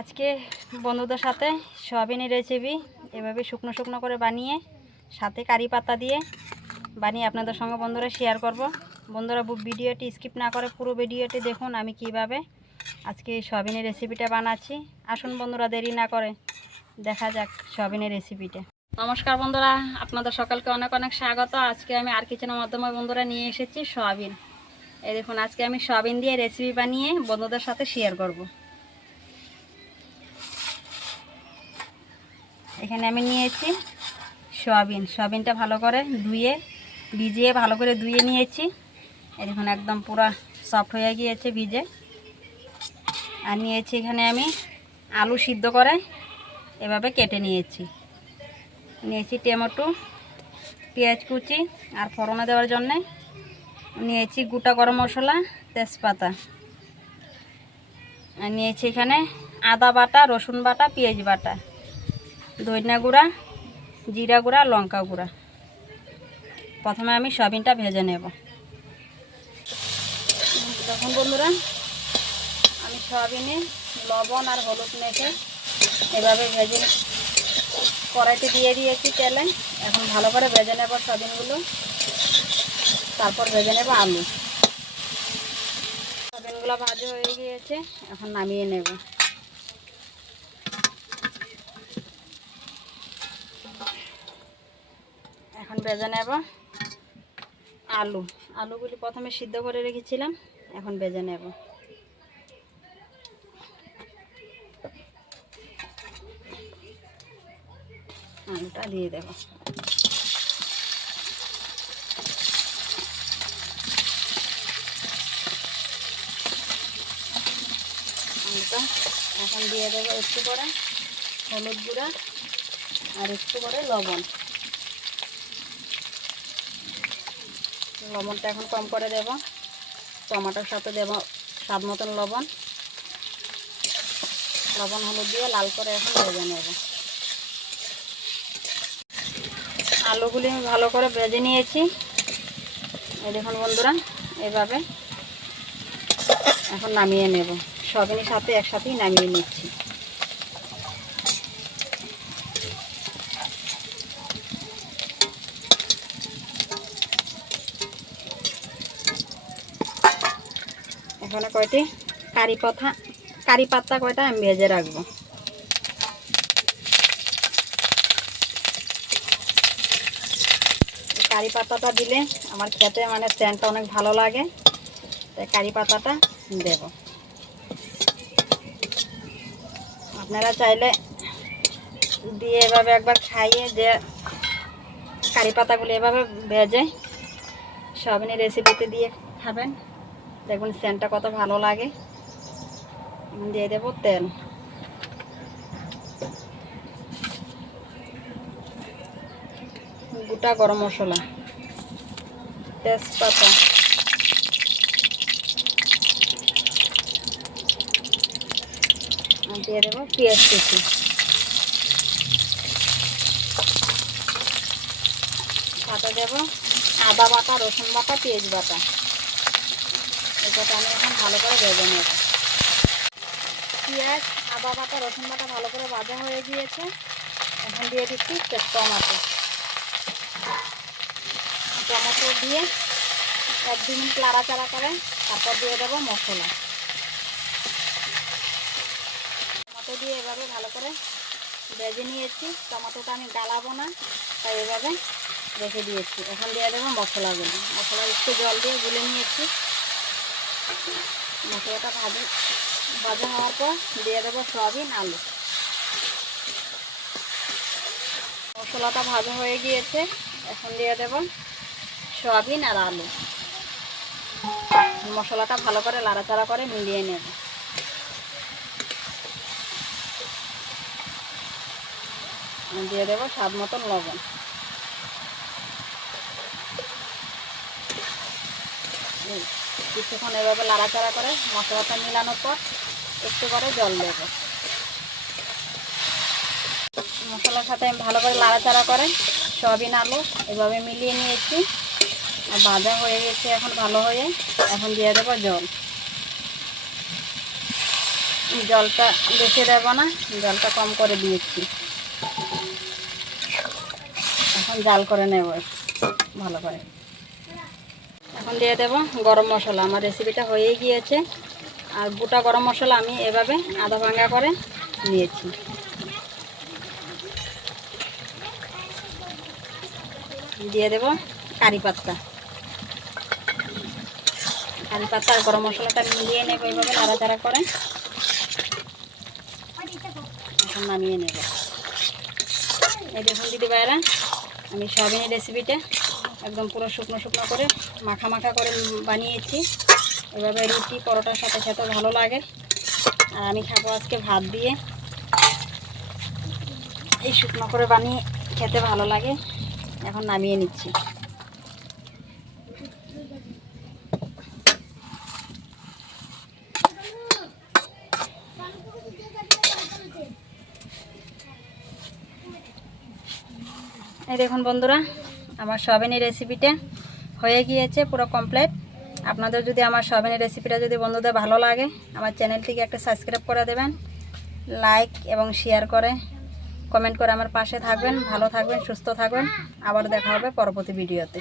আজকে বন্ধুদের সাথে সয়াবিনের রেসিপি এভাবে শুকনো শুকনো করে বানিয়ে সাথে কারি পাতা দিয়ে বানিয়ে আপনাদের সঙ্গে বন্ধুরা শেয়ার করব। বন্ধুরা ভিডিওটি স্কিপ না করে পুরো ভিডিওটি দেখুন আমি কিভাবে আজকে সয়াবিনের রেসিপিটা বানাচ্ছি। আসুন বন্ধুরা দেরি না করে দেখা যাক সয়াবিনের রেসিপিটা। নমস্কার বন্ধুরা, আপনাদের সকালকে অনেক অনেক স্বাগত। আজকে আমি আর কিচেনের মাধ্যমে বন্ধুরা নিয়ে এসেছি সয়াবিন। এই দেখুন আজকে আমি সয়াবিন দিয়ে রেসিপি বানিয়ে বন্ধুদের সাথে শেয়ার করব। এখানে আমি নিয়েছি সয়াবিনটা ভালো করে ভিজিয়ে ভালো করে ধুয়ে নিয়েছি। এই দেখুন একদম পুরো সফট হয়ে গিয়েছে ভিজে। আর নিয়েছি এখানে আমি আলু সিদ্ধ করে এভাবে কেটে নিয়েছি টমেটো, পেঁয়াজ কুচি আর ফোড়নে দেওয়ার জন্যে নিয়েছি গোটা গরম মশলা, তেজপাতা। আর নিয়েছি এখানে আদা বাটা, রসুন বাটা, পেঁয়াজ বাটা, ধনিয়া গুঁড়া, জিরা গুঁড়া, লঙ্কা গুঁড়া। প্রথমে আমি সয়াবিনটা ভেজে নেব। দেখুন বন্ধুরা, আমি সয়াবিনে লবণ আর হলুদ মেখে এভাবে ভেজে কড়াইতে দিয়ে দিয়েছি তেলে। এখন ভালো করে ভেজে নেব সয়াবিনগুলো, তারপর ভেজে নেব আলু। সয়াবিনগুলো ভাজা হয়ে গিয়েছে, এখন নামিয়ে নেব। এখন ভেজে নেব আলুগুলি প্রথমে সিদ্ধ করে রেখেছিলাম, এখন ভেজে নেব। আলুটা দিয়ে দেব। আলুটা এখন দিয়ে দেবো একটু করে হলুদ গুঁড়া আর একটু করে লবণটা এখন কম করে দেব। টমেটোর সাথে দেব স্বাদ মতন লবণ হলুদ দিয়ে লাল করে এখন ভেজে নেব। আলুগুলি আমি ভালো করে ভেজে নিয়েছি। এই দেখুন বন্ধুরা, এভাবে এখন নামিয়ে নেব। সয়াবিনের সাথে একসাথেই নামিয়ে নিচ্ছি। এখানে কয়টি কারি পাতা কয়টা আমি ভেজে রাখবো। কারি পাতাটা দিলে আমার খেতে সেন্টটা অনেক ভালো লাগে, তাই কারি পাতাটা দেব। আপনারা চাইলে দিয়ে এভাবে একবার খাইয়ে যে কারি পাতাগুলো এভাবে ভেজে সয়াবিনের রেসিপিতে দিয়ে খাবেন, দেখুন সেন্টটা কত ভালো লাগে। দিয়ে দেব তেল। গোটা গরম মশলা, তেজপাতা, দিয়ে দেবো পেঁয়াজ কুচি, সাথে দেব আদা বাটা, রসুন বাটা, পেঁয়াজ বাটা। এটা আমি এখন ভালো করে ভেজে নেব। পেঁয়াজ, আদা বাটা, রসুন বাটা ভালো করে ভাজা হয়ে গিয়েছে। এখন দিয়ে দিচ্ছি টমেটো দিয়ে 1-2 মিনিট নাড়াচাড়া করে তারপর দিয়ে দেবো মশলা। টমেটো দিয়ে এভাবে ভালো করে ভেজে নিয়েছি। টমেটোটা আমি গালাবো না, তাই এভাবে রেখে দিয়েছি। এখন দিয়ে দেবো মশলা একটু জল দিয়ে গুলে নিয়েছি। মশলাটা ভাজা হওয়ার পর দিয়ে দেবো সয়াবিন, আলু। মশলাটা ভাজা হয়ে গিয়েছে, এখন দিয়ে দেব সয়াবিন আর আলু। মশলাটা ভালো করে নাড়াচাড়া করে মিলিয়ে নেব। দিয়ে দেব স্বাদ মতন লবণ। কিছুক্ষণ এভাবে নাড়াচাড়া করে মশলাটা মিলানোর পর একটু করে জল দেব। মশলার সাথে ভালো করে নাড়াচাড়া করে সয়াবিন আলু এভাবে মিলিয়ে নিয়েছি। ভাজা হয়ে গেছে এখন ভালো হয়ে। এখন দিয়ে দেবো জল। জলটা বেশি দেবো না, জলটা কম করে দিয়েছি। এখন জাল করে নেব ভালো করে। এখন দিয়ে দেব গরম মশলা। আমার রেসিপিটা হয়েই গিয়েছে। আর গোটা গরম মশলা আমি এভাবে আধা ভাঙা করে নিয়েছি। দিয়ে দেব কারি পাতা। কারি পাতা আর গরম মশলাটা মিলিয়ে নেব এইভাবে নাড়াচাড়া করে। এখন নামিয়ে নেব। এই দেখুন দিদি ভাইরা, আমি সয়াবিনের রেসিপিটা একদম পুরো শুকনো শুকনো করে মাখা মাখা করে বানিয়েছি। এভাবে রুটি পরোটার সাথে খেতে ভালো লাগে। আর আমি খাবো আজকে ভাত দিয়ে। এই শুকনো করে বানিয়ে খেতে ভালো লাগে। এখন নামিয়ে নিচ্ছি। এই দেখুন বন্ধুরা, আমার সয়াবিনের রেসিপিটা হয়ে গিয়েছে, পুরো কমপ্লিট। আপনাদের যদি আমার সয়াবিনের রেসিপিটা যদি বন্ধুদের ভালো লাগে, আমার চ্যানেলটিকে একটা সাবস্ক্রাইব করে দেবেন, লাইক এবং শেয়ার করে কমেন্ট করে আমার পাশে থাকবেন। ভালো থাকবেন, সুস্থ থাকবেন। আবার দেখা হবে পরবর্তী ভিডিওতে।